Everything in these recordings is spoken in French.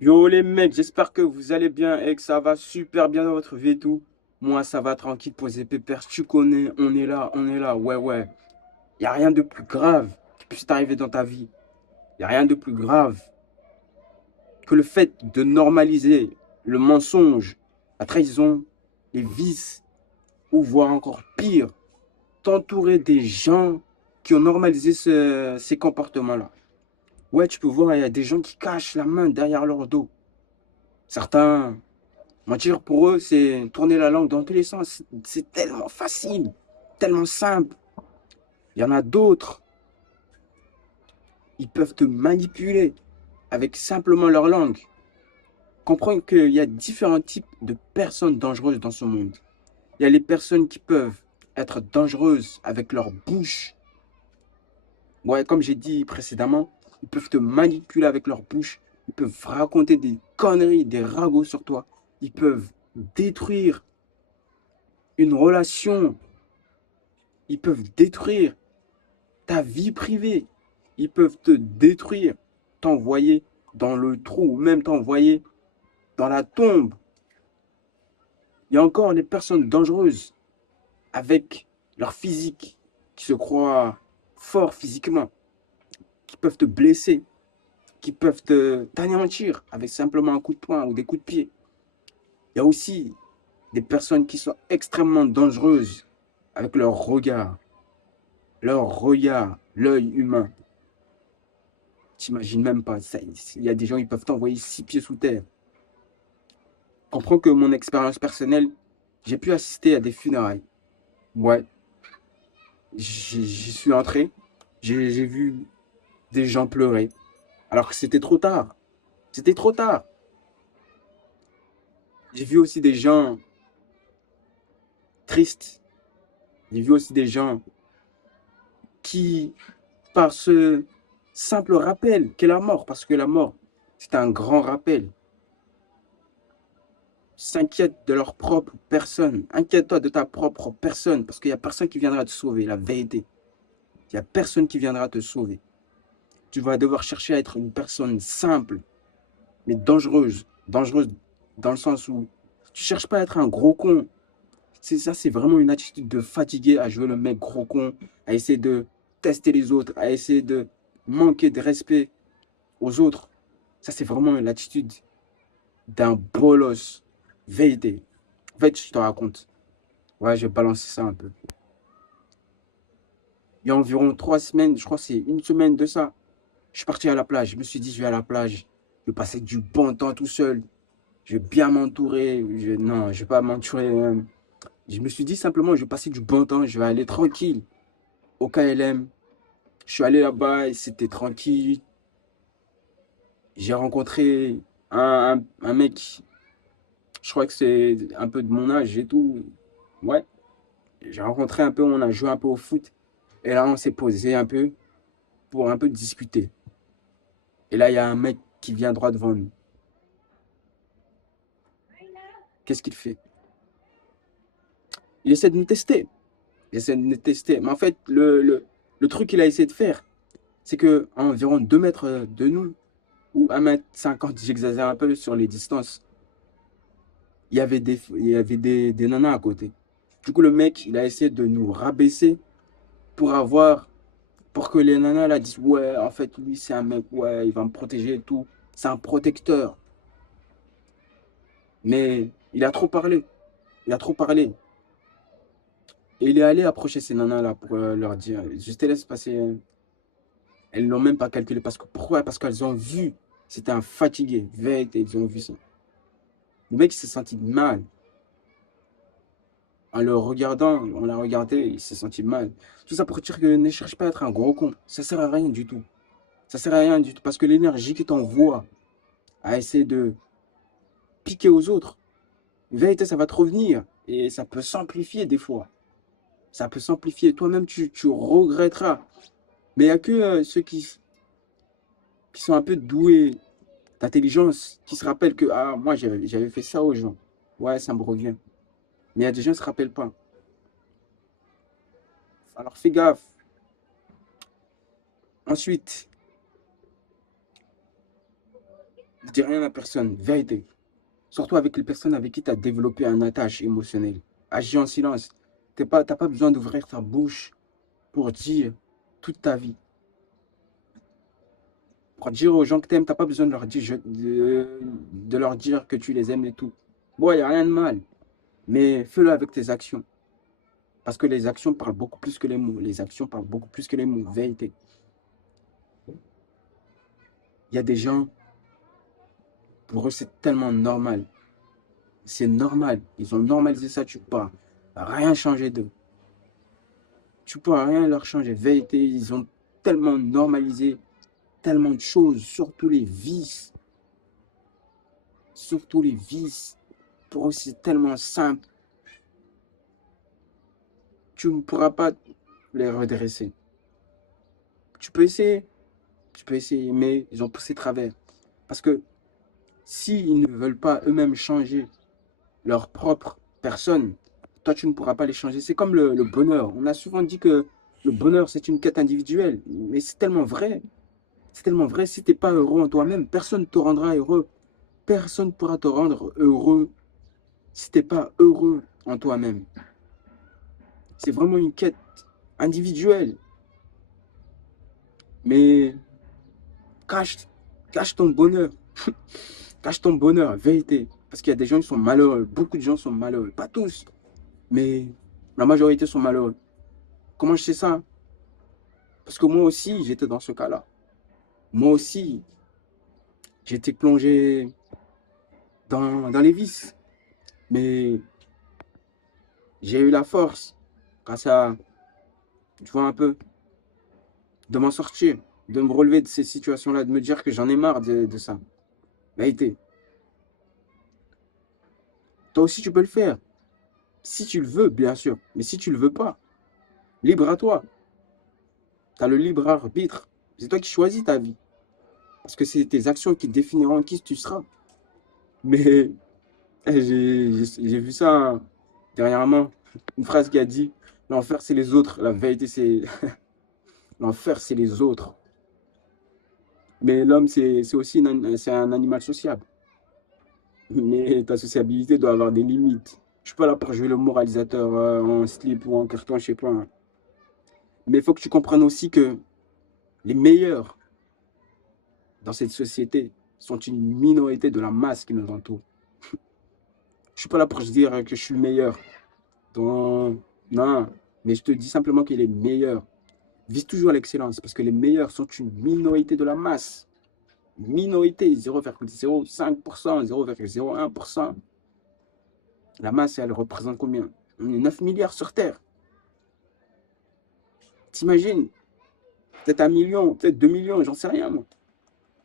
Yo les mecs, j'espère que vous allez bien et que ça va super bien dans votre vie et tout. Moi, ça va tranquille, poser pépère. Tu connais, on est là, ouais, ouais. Y a rien de plus grave qui puisse t'arriver dans ta vie. Y a rien de plus grave que le fait de normaliser le mensonge, la trahison, les vices, ou voire encore pire, t'entourer des gens qui ont normalisé ces comportements-là. Ouais, tu peux voir, il y a des gens qui cachent la main derrière leur dos. Certains mentir pour eux, c'est tourner la langue dans tous les sens. C'est tellement facile, tellement simple. Il y en a d'autres, ils peuvent te manipuler avec simplement leur langue. Comprends qu'il y a différents types de personnes dangereuses dans ce monde. Il y a les personnes qui peuvent être dangereuses avec leur bouche. Ouais, comme j'ai dit précédemment, ils peuvent te manipuler avec leur bouche. Ils peuvent raconter des conneries, des ragots sur toi. Ils peuvent détruire une relation. Ils peuvent détruire ta vie privée. Ils peuvent te détruire, t'envoyer dans le trou, ou même t'envoyer dans la tombe. Il y a encore les personnes dangereuses avec leur physique, qui se croient forts physiquement, qui peuvent te blesser, qui peuvent t'anéantir avec simplement un coup de poing ou des coups de pied. Il y a aussi des personnes qui sont extrêmement dangereuses avec leur regard, l'œil humain. T'imagines même pas, il y a des gens qui peuvent t'envoyer 6 pieds sous terre. Comprends que mon expérience personnelle, j'ai pu assister à des funérailles. Ouais, j'y suis entré, j'ai vu des gens pleurer, alors que c'était trop tard. C'était trop tard. J'ai vu aussi des gens tristes. J'ai vu aussi des gens qui, par ce simple rappel qu'est la mort, parce que la mort, c'est un grand rappel, s'inquiètent de leur propre personne. Inquiète-toi de ta propre personne, parce qu'il n'y a personne qui viendra te sauver, la vérité. Il n'y a personne qui viendra te sauver. Tu vas devoir chercher à être une personne simple, mais dangereuse. Dangereuse dans le sens où tu ne cherches pas à être un gros con. C'est ça, c'est vraiment une attitude de fatigué à jouer le mec gros con, à essayer de tester les autres, à essayer de manquer de respect aux autres. Ça, c'est vraiment l'attitude d'un bolos. Vérité. En fait, je te raconte. Ouais, je vais balancer ça un peu. Il y a environ 3 semaines, je crois que c'est une semaine de ça, je suis parti à la plage. Je me suis dit, je vais à la plage. Je vais passer du bon temps tout seul. Je vais bien m'entourer. Non, je ne vais pas m'entourer. Je me suis dit simplement, je vais passer du bon temps. Je vais aller tranquille au KLM. Je suis allé là-bas et c'était tranquille. J'ai rencontré un mec, je crois que c'est un peu de mon âge et tout. Ouais, j'ai rencontré un peu, on a joué un peu au foot. Et là, on s'est posé un peu pour un peu discuter. Et là, il y a un mec qui vient droit devant nous. Qu'est-ce qu'il fait? Il essaie de nous tester. Il essaie de nous tester. Mais en fait, le truc qu'il a essayé de faire, c'est qu'à environ 2 mètres de nous, ou 1,50 m, j'exagère un peu sur les distances, il y avait des nanas à côté. Du coup, le mec, il a essayé de nous rabaisser pour avoir, pour que les nanas là disent, ouais, en fait, lui, c'est un mec, ouais, il va me protéger et tout. C'est un protecteur. Mais il a trop parlé. Il a trop parlé. Et il est allé approcher ces nanas-là pour leur dire, je te laisse passer. Elles ne l'ont même pas calculé. Parce que, pourquoi? Parce qu'elles ont vu. C'était un fatigué. Vérité, ils ont vu ça. Le mec s'est senti mal. En le regardant, on l'a regardé, il s'est senti mal. Tout ça pour dire que ne cherche pas à être un gros con. Ça sert à rien du tout. Ça sert à rien du tout. Parce que l'énergie que tu envoies à essayer de piquer aux autres, en vérité, ça va te revenir. Et ça peut s'amplifier des fois. Ça peut s'amplifier. Toi-même, tu regretteras. Mais il n'y a que ceux qui sont un peu doués d'intelligence, qui se rappellent que ah, moi, j'avais fait ça aux gens. Ouais, ça me revient. Mais il y a des gens qui ne se rappellent pas. Alors fais gaffe. Ensuite, Ne dis rien à personne, vérité. Surtout avec les personnes avec qui tu as développé un attache émotionnel. Agis en silence. T'as pas besoin d'ouvrir ta bouche pour dire toute ta vie. Pour dire aux gens que t'aimes, t'as pas besoin de leur dire, de leur dire que tu les aimes et tout. Bon, il n'y a rien de mal. Mais fais-le avec tes actions. Parce que les actions parlent beaucoup plus que les mots. Les actions parlent beaucoup plus que les mots. Vérité. Il y a des gens, pour eux, c'est tellement normal. C'est normal. Ils ont normalisé ça, tu peux pas rien changer d'eux. Tu peux rien leur changer. Vérité, ils ont tellement normalisé tellement de choses, surtout les vices. Surtout les vices. Pour eux, c'est tellement simple. Tu ne pourras pas les redresser. Tu peux essayer, mais ils ont poussé travers. Parce que s'ils ne veulent pas eux-mêmes changer leur propre personne, toi, tu ne pourras pas les changer. C'est comme le bonheur. On a souvent dit que le bonheur, c'est une quête individuelle. Mais c'est tellement vrai. C'est tellement vrai. Si tu n'es pas heureux en toi-même, personne ne te rendra heureux. Personne ne pourra te rendre heureux si tu n'es pas heureux en toi-même. C'est vraiment une quête individuelle. Mais cache, cache ton bonheur. Cache ton bonheur, vérité. Parce qu'il y a des gens qui sont malheureux. Beaucoup de gens sont malheureux. Pas tous, mais la majorité sont malheureux. Comment je sais ça? Parce que moi aussi, j'étais dans ce cas-là. Moi aussi, j'étais plongé dans les vices. Mais j'ai eu la force, grâce à, tu vois un peu, de m'en sortir, de me relever de ces situations-là, de me dire que j'en ai marre de ça. Vérité. Toi aussi, tu peux le faire. Si tu le veux, bien sûr. Mais si tu le veux pas, libre à toi. Tu as le libre arbitre. C'est toi qui choisis ta vie. Parce que c'est tes actions qui définiront qui tu seras. Mais j'ai vu ça dernièrement. Une phrase qui a dit, l'enfer, c'est les autres. La vérité, c'est l'enfer, c'est les autres. Mais l'homme, c'est aussi c'est un animal sociable. Mais ta sociabilité doit avoir des limites. Je suis pas là pour jouer le moralisateur en slip ou en carton, je sais pas, hein. Mais il faut que tu comprennes aussi que les meilleurs dans cette société sont une minorité de la masse qui nous entoure. Je suis pas là pour te dire que je suis le meilleur. Non, mais je te dis simplement qu'il est meilleur. Vise toujours l'excellence parce que les meilleurs sont une minorité de la masse. Minorité, 0,05%, 0,01%. La masse, elle représente combien? On est 9 milliards sur Terre. T'imagines? Peut-être 1 million, peut-être 2 millions, j'en sais rien, moi.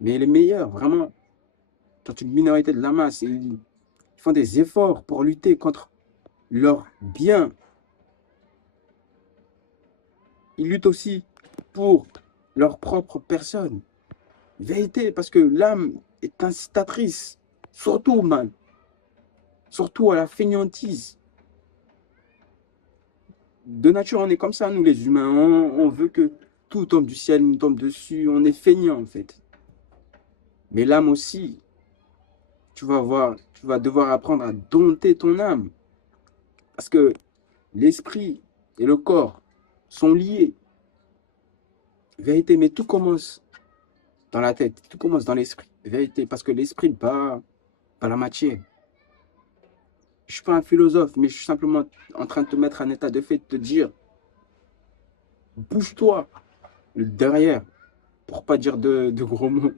Mais les meilleurs, vraiment, sont une minorité de la masse. Ils font des efforts pour lutter contre leur bien. Ils luttent aussi pour leur propre personne. Vérité, parce que l'âme est incitatrice. Surtout, man. Surtout à la fainéantise. De nature, on est comme ça, nous les humains. On veut que tout tombe du ciel, nous tombe dessus. On est feignant, en fait. Mais l'âme aussi, tu vas voir, tu vas devoir apprendre à dompter ton âme. Parce que l'esprit et le corps sont liés. Vérité, mais tout commence dans la tête, tout commence dans l'esprit. Vérité, parce que l'esprit bat la matière. Je ne suis pas un philosophe, mais je suis simplement en train de te mettre en état de fait, de te dire, bouge-toi le derrière, pour pas dire de gros mots.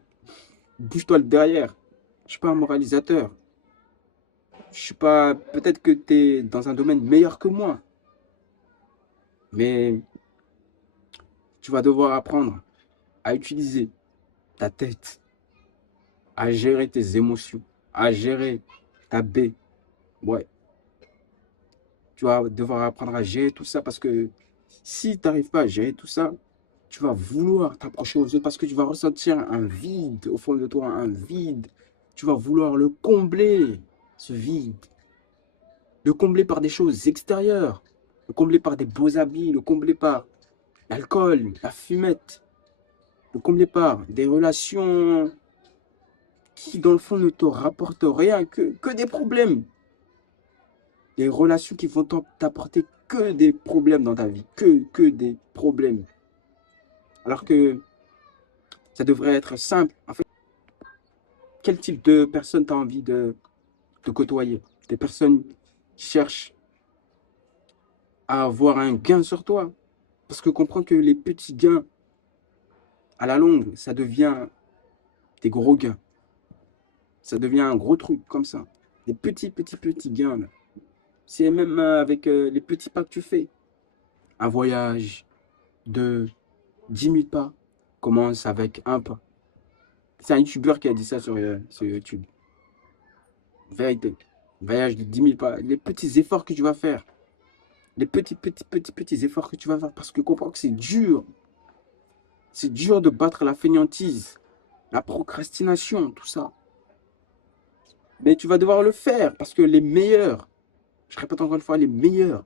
Bouge-toi le derrière. Je ne suis pas un moralisateur. Je suis pas. Peut-être que tu es dans un domaine meilleur que moi, mais tu vas devoir apprendre à utiliser ta tête, à gérer tes émotions, à gérer ta baie. Ouais, tu vas devoir apprendre à gérer tout ça parce que si tu n'arrives pas à gérer tout ça, tu vas vouloir t'approcher aux autres parce que tu vas ressentir un vide au fond de toi, un vide. Tu vas vouloir le combler, ce vide. Le combler par des choses extérieures, le combler par des beaux habits, le combler par l'alcool, la fumette, le combler par des relations qui, dans le fond, ne te rapportent rien, que des problèmes. Des relations qui vont t'apporter que des problèmes dans ta vie, que des problèmes. Alors que ça devrait être simple. En fait, quel type de personne tu as envie de côtoyer? Des personnes qui cherchent à avoir un gain sur toi. Parce que comprends que les petits gains, à la longue, ça devient des gros gains. Ça devient un gros truc comme ça. Des petits gains. Là. C'est même avec les petits pas que tu fais. Un voyage de 10 000 pas commence avec un pas. C'est un youtubeur qui a dit ça sur YouTube. Vérité. Voyage de 10 000 pas. Les petits efforts que tu vas faire. Les petits efforts que tu vas faire. Parce que comprends que c'est dur. C'est dur de battre la fainéantise, la procrastination, tout ça. Mais tu vas devoir le faire parce que les meilleurs, je répète encore une fois, les meilleurs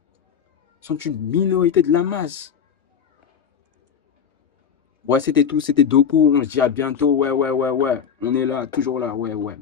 sont une minorité de la masse. Ouais, c'était tout, c'était Doku. On se dit à bientôt. Ouais. On est là, toujours là. Ouais.